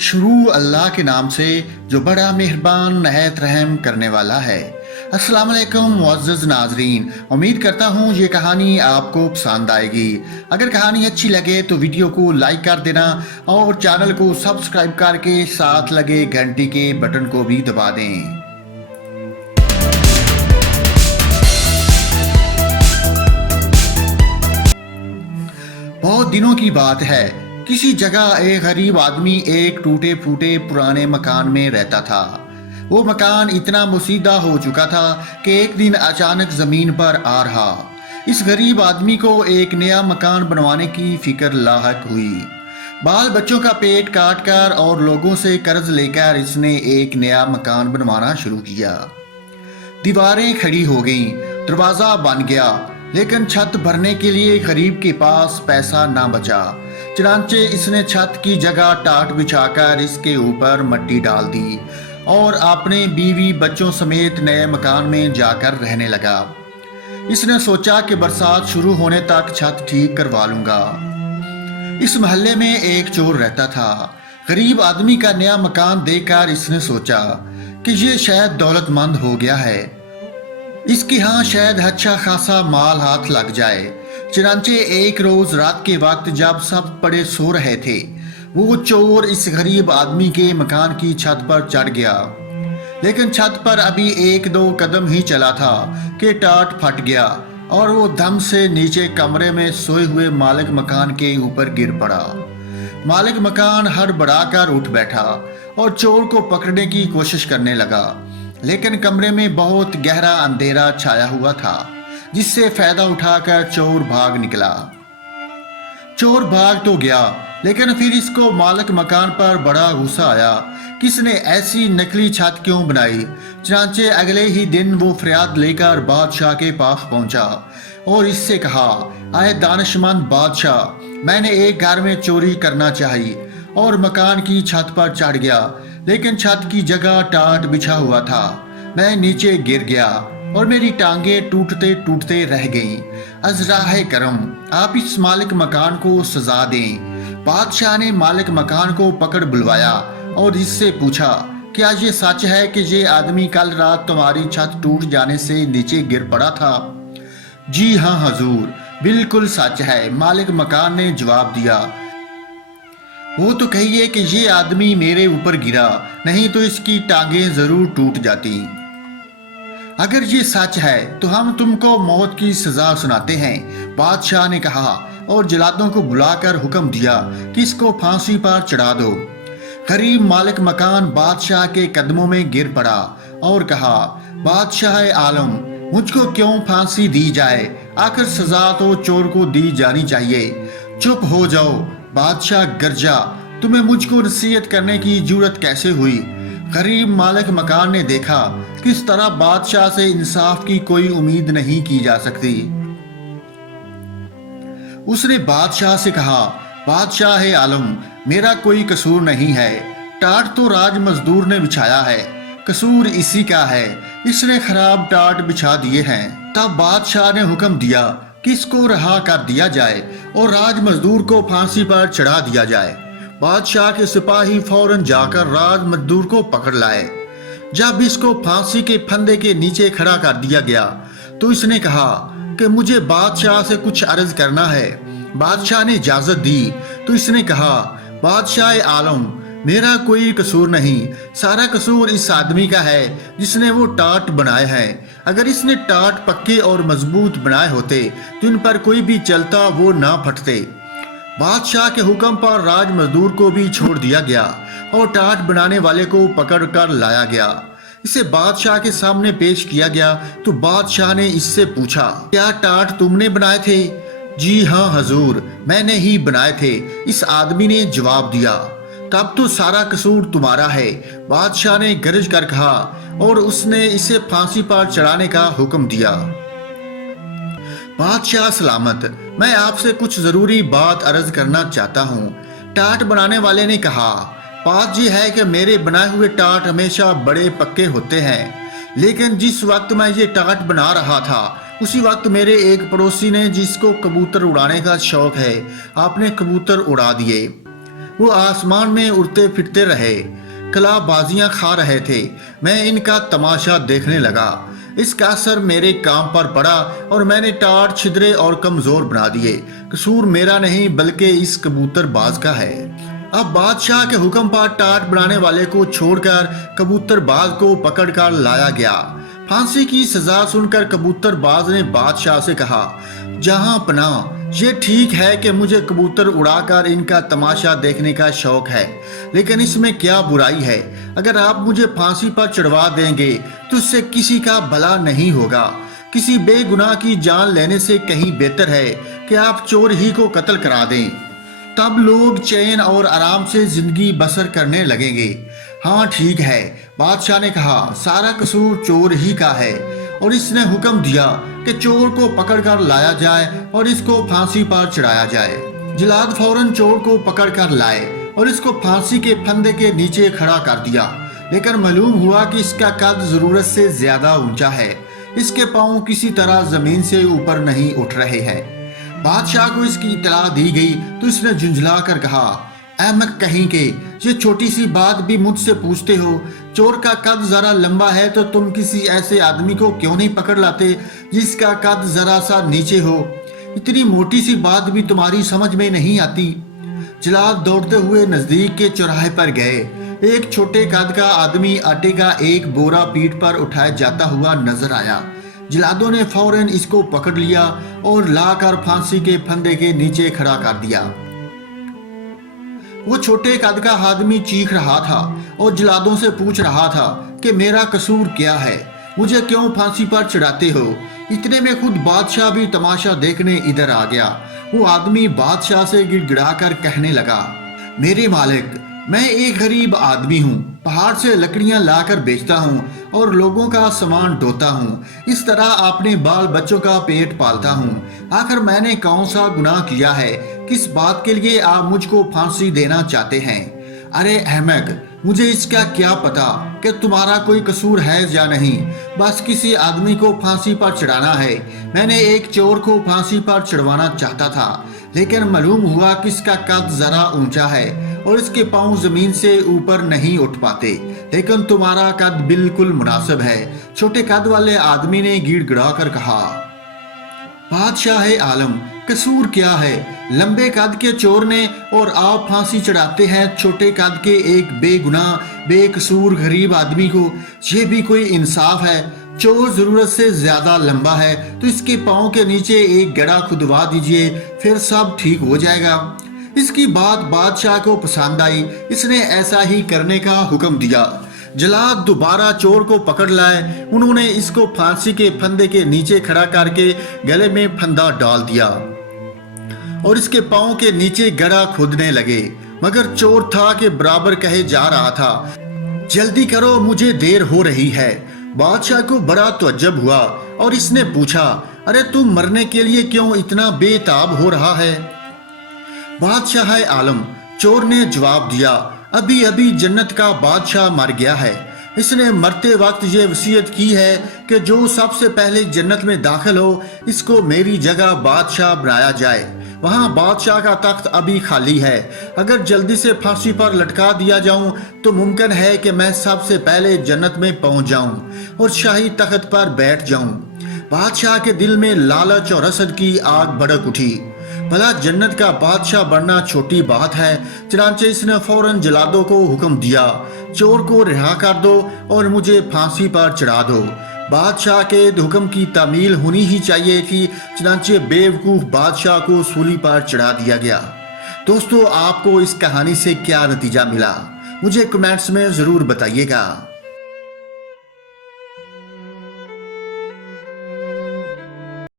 शुरू अल्लाह के नाम से जो बड़ा मेहरबान नहायत रहम करने वाला है। अस्सलाम वालेकुम मुअज़्ज़ज़ नाज़रीन, उम्मीद करता हूँ ये कहानी आपको पसंद आएगी। अगर कहानी अच्छी लगे तो वीडियो को लाइक कर देना और चैनल को सब्सक्राइब करके साथ लगे घंटी के बटन को भी दबा दें। बहुत दिनों की बात है, किसी जगह एक गरीब आदमी एक टूटे फूटे पुराने मकान में रहता था। वो मकान इतना मुसीदा हो चुका था कि एक दिन अचानक जमीन पर आ रहा। इस गरीब आदमी को एक नया मकान बनवाने की फिक्र लाहक हुई। बाल बच्चों का पेट काट कर और लोगों से कर्ज लेकर इसने एक नया मकान बनवाना शुरू किया। दीवारें खड़ी हो गईं, दरवाजा बन गया, लेकिन छत भरने के लिए गरीब के पास पैसा ना बचा। चनांचे इसने छत की जगह टाट बिछाकर इसके ऊपर मिट्टी डाल दी और अपने बीवी बच्चों समेत नए मकान में जाकर रहने लगा। इसने सोचा कि बरसात शुरू होने तक छत ठीक करवा लूंगा। इस मोहल्ले में एक चोर रहता था। गरीब आदमी का नया मकान देखकर इसने सोचा कि ये शायद दौलतमंद हो गया है, इसके यहाँ शायद अच्छा खासा माल हाथ लग जाए। चनांचे एक रोज रात के वक्त जब सब पड़े सो रहे थे, वो चोर इस गरीब आदमी के मकान की छत पर चढ़ गया। लेकिन छत पर अभी एक दो कदम ही चला था कि टाट फट गया और वो दम से नीचे कमरे में सोए हुए मालिक मकान के ऊपर गिर पड़ा। मालिक मकान हड़बड़ाकर उठ बैठा और चोर को पकड़ने की कोशिश करने लगा, लेकिन कमरे में बहुत गहरा अंधेरा छाया हुआ था, जिससे फायदा उठाकर चोर भाग निकला। चोर भाग तो गया, लेकिन फिर इसको मालिक मकान पर बड़ा गुस्सा आया। किसने ऐसी नकली छत क्यों बनाई? चनांचे अगले ही दिन वो फरियाद लेकर बादशाह के पास पहुंचा और इससे कहा, आए दानिशमंद बादशाह, मैंने एक घर में चोरी करना चाहिए और मकान की छत पर चढ़ गया, लेकिन छत की जगह टाट बिछा हुआ था। मैं नीचे गिर गया और मेरी टांगे टूटते टूटते रह गईं। अज़राए करम, आप इस मालिक मकान को सजा दें। बादशाह ने मालिक मकान को पकड़ बुलवाया और इससे पूछा, क्या ये सच है कि ये आदमी कल रात तुम्हारी छत टूट जाने से नीचे गिर पड़ा था? जी हाँ हजूर, बिल्कुल सच है, मालिक मकान ने जवाब दिया। वो तो कहिए कि ये आदमी मेरे ऊपर गिरा, नहीं तो इसकी टांगें जरूर टूट जाती। अगर ये सच है तो हम तुमको मौत की सजा सुनाते हैं, बादशाह ने कहा और जल्लादों को बुलाकर हुक्म दिया कि इसको फांसी पर चढ़ा दो। गरीब मालिक मकान बादशाह के कदमों में गिर पड़ा और कहा, बादशाह आलम, मुझको क्यों फांसी दी जाए? आखिर सजा तो चोर को दी जानी चाहिए। चुप हो जाओ, बादशाह गरजा, तुम्हें मुझको नसीहत करने की जरूरत कैसे हुई? गरीब मालिक मकान ने देखा किस तरह बादशाह से इंसाफ की कोई उम्मीद नहीं की जा सकती। उसने बादशाह से कहा, बादशाह आलम, मेरा कोई कसूर नहीं है, टाट तो राज मजदूर ने बिछाया है, कसूर इसी का है, इसने खराब टाट बिछा दिए हैं। तब बादशाह ने हुक्म दिया कि इसको रहा कर दिया जाए और राज मजदूर को फांसी पर चढ़ा दिया जाए। बादशाह के सिपाही फौरन जाकर राज मजदूर को पकड़ लाए। जब इसको फांसी के फंदे के नीचे खड़ा कर दिया गया तो इसने कहा कि मुझे बादशाह से कुछ अर्ज करना है। बादशाह ने इजाजत दी तो इसने कहा, बादशाह आलम, मेरा कोई कसूर नहीं, सारा कसूर इस आदमी का है जिसने वो टाट बनाए हैं। अगर इसने टाट पक्के और मजबूत बनाए होते तो इन पर कोई भी चलता वो ना फटते। बादशाह के हुक्म पर राज मजदूर को भी छोड़ दिया गया और टाट बनाने वाले को पकड़ कर लाया गया। इसे बादशाह के सामने पेश किया गया तो बादशाह ने इससे पूछा, क्या टाट तुमने बनाए थे? जी हाँ हजूर, मैंने ही बनाए थे, इस आदमी ने जवाब दिया। तब तो सारा कसूर तुम्हारा है, बादशाह ने गरज कर कहा और उसने इसे फांसी पर चढ़ाने का हुक्म दिया। बादशाह सलामत, मैं आपसे कुछ जरूरी बात अर्ज करना चाहता हूँ। टाट बनाने वाले ने कहा, बात यह है कि मेरे बनाए हुए टाट हमेशा बड़े पक्के होते हैं, लेकिन जिस वक्त मैं ये टाट बना रहा था उसी वक्त मेरे एक पड़ोसी ने, जिसको कबूतर उड़ाने का शौक है, आपने कबूतर उड़ा दिए। وہ آسمان میں اڑتے پھرتے رہے، کلا بازیاں کھا رہے تھے۔ میں ان کا تماشا دیکھنے لگا۔ اس کا اثر میرے کام پر پڑا اور میں نے ٹاٹ چھدرے اور کمزور بنا دیے۔ قصور میرا نہیں بلکہ اس کبوتر باز کا ہے۔ اب بادشاہ کے حکم پر ٹاٹ بنانے والے کو چھوڑ کر کبوتر باز کو پکڑ کر لایا گیا۔ پھانسی کی سزا سن کر کبوتر باز نے بادشاہ سے کہا، جہاں پناہ، یہ ٹھیک ہے کہ مجھے کبوتر اڑا کر ان کا تماشا دیکھنے کا شوق ہے، لیکن اس میں کیا برائی ہے؟ اگر آپ مجھے پھانسی پر چڑھوا دیں گے تو اس سے کسی کا بھلا نہیں ہوگا۔ کسی بے گناہ کی جان لینے سے کہیں بہتر ہے کہ آپ چور ہی کو قتل کرا دیں، تب لوگ چین اور آرام سے زندگی بسر کرنے لگیں گے۔ ہاں ٹھیک ہے، بادشاہ نے کہا، سارا قصور چور ہی کا ہے۔ اور اس نے حکم دیا کہ چور کو پکڑ کر لایا جائے اور اس کو پھانسی پر چڑھایا جائے۔ جلاد فوراً چور کو پکڑ کر لائے اور اس کو پھانسی کے پھندے کے نیچے کھڑا کر دیا، لیکن معلوم ہوا کہ اس کا قد ضرورت سے زیادہ اونچا ہے۔ اس کے پاؤں کسی طرح زمین سے اوپر نہیں اٹھ رہے ہیں۔ بادشاہ کو اس کی اطلاع دی گئی تو اس نے جھنجھلا کر کہا، احمق کہیں کے، یہ چھوٹی سی بات بھی مجھ سے پوچھتے ہو؟ چور کا قد ذرا لمبا ہے تو تم کسی ایسے آدمی کو کیوں نہیں پکڑ لاتے جس کا قد ذرا سا نیچے ہو؟ اتنی موٹی سی بات بھی تمہاری سمجھ میں نہیں آتی۔ جلاد دوڑتے ہوئے نزدیک کے چوراہے پر گئے۔ ایک چھوٹے قد کا آدمی آٹے کا ایک بورا پیٹھ پر اٹھائے جاتا ہوا نظر آیا۔ جلادوں نے فوراً اس کو پکڑ لیا اور لا کر پھانسی کے پھندے کے نیچے کھڑا کر دیا۔ وہ چھوٹے قد کا آدمی چیخ رہا تھا اور جلادوں سے پوچھ رہا تھا کہ میرا قصور کیا ہے؟ مجھے کیوں پھانسی پر چڑھاتے ہو؟ اتنے میں خود بادشاہ بھی تماشا دیکھنے ادھر آ گیا۔ وہ آدمی بادشاہ سے گڑ گڑا کر کہنے لگا، میرے مالک، میں ایک غریب آدمی ہوں، پہاڑ سے لکڑیاں لا کر بیچتا ہوں اور لوگوں کا سامان ڈھوتا ہوں، اس طرح اپنے بال بچوں کا پیٹ پالتا ہوں۔ آخر میں نے کون سا گناہ کیا ہے؟ کس بات کے لیے آپ مجھ کو پھانسی دینا چاہتے ہیں؟ ارے احمق، مجھے اس کا کیا پتا کہ تمہارا کوئی قصور ہے یا نہیں، بس کسی آدمی کو پھانسی پر چڑھانا ہے۔ میں نے ایک چور کو پھانسی پر چڑھوانا چاہتا تھا، لیکن معلوم ہوا کہ اس کا قد ذرا اونچا ہے اور اس کے پاؤں زمین سے اوپر نہیں اٹھ پاتے، لیکن تمہارا قد بالکل مناسب ہے۔ چھوٹے قد والے آدمی نے گڑ گڑا کر کہا، بادشاہ عالم، قصور کیا ہے؟ لمبے قد کے چور نے اور آپ پھانسی چڑھاتے ہیں چھوٹے قد کے ایک بے گناہ بے قصور غریب آدمی کو؟ یہ بھی کوئی انصاف ہے؟ چور ضرورت سے زیادہ لمبا ہے تو اس کے پاؤں کے نیچے ایک گڑھا کھدوا دیجئے، پھر سب ٹھیک ہو جائے گا۔ اس کی بات بادشاہ کو پسند آئی، اس نے ایسا ہی کرنے کا حکم دیا۔ جلاد دوبارہ چور کو پکڑ لائے۔ انہوں نے اس کو پھانسی کے پھندے کے نیچے کھڑا کر کے گلے میں پھندا ڈال دیا اور اس کے پاؤں کے نیچے گڑھا کھودنے لگے، مگر چور تھا کہ برابر کہے جا رہا تھا، جلدی کرو، مجھے دیر ہو رہی ہے۔ بادشاہ کو بڑا تعجب ہوا اور اس نے پوچھا، ارے تم مرنے کے لیے کیوں اتنا بے تاب ہو رہا ہے؟ بادشاہ عالم، چور نے جواب دیا، ابھی ابھی جنت کا بادشاہ مر گیا ہے۔ اس نے مرتے وقت یہ وصیت کی ہے کہ جو سب سے پہلے جنت میں داخل ہو اس کو میری جگہ بادشاہ بنایا جائے۔ وہاں بادشاہ کا تخت ابھی خالی ہے، اگر جلدی سے پھانسی پر لٹکا دیا جاؤں تو ممکن ہے کہ میں سب سے پہلے جنت میں پہنچ جاؤں اور شاہی تخت پر بیٹھ جاؤں۔ بادشاہ کے دل میں لالچ اور حسد کی آگ بھڑک اٹھی۔ بھلا جنت کا بادشاہ بننا چھوٹی بات ہے؟ چنانچہ اس نے فوراً جلادوں کو حکم دیا، چور کو رہا کر دو اور مجھے پھانسی پر چڑھا دو۔ بادشاہ کے حکم کی تعمیل ہونی ہی چاہیے تھی، چنانچہ بے وقوف بادشاہ کو سولی پر چڑھا دیا گیا۔ دوستو، آپ کو اس کہانی سے کیا نتیجہ ملا؟ مجھے کمنٹس میں ضرور بتائیے گا۔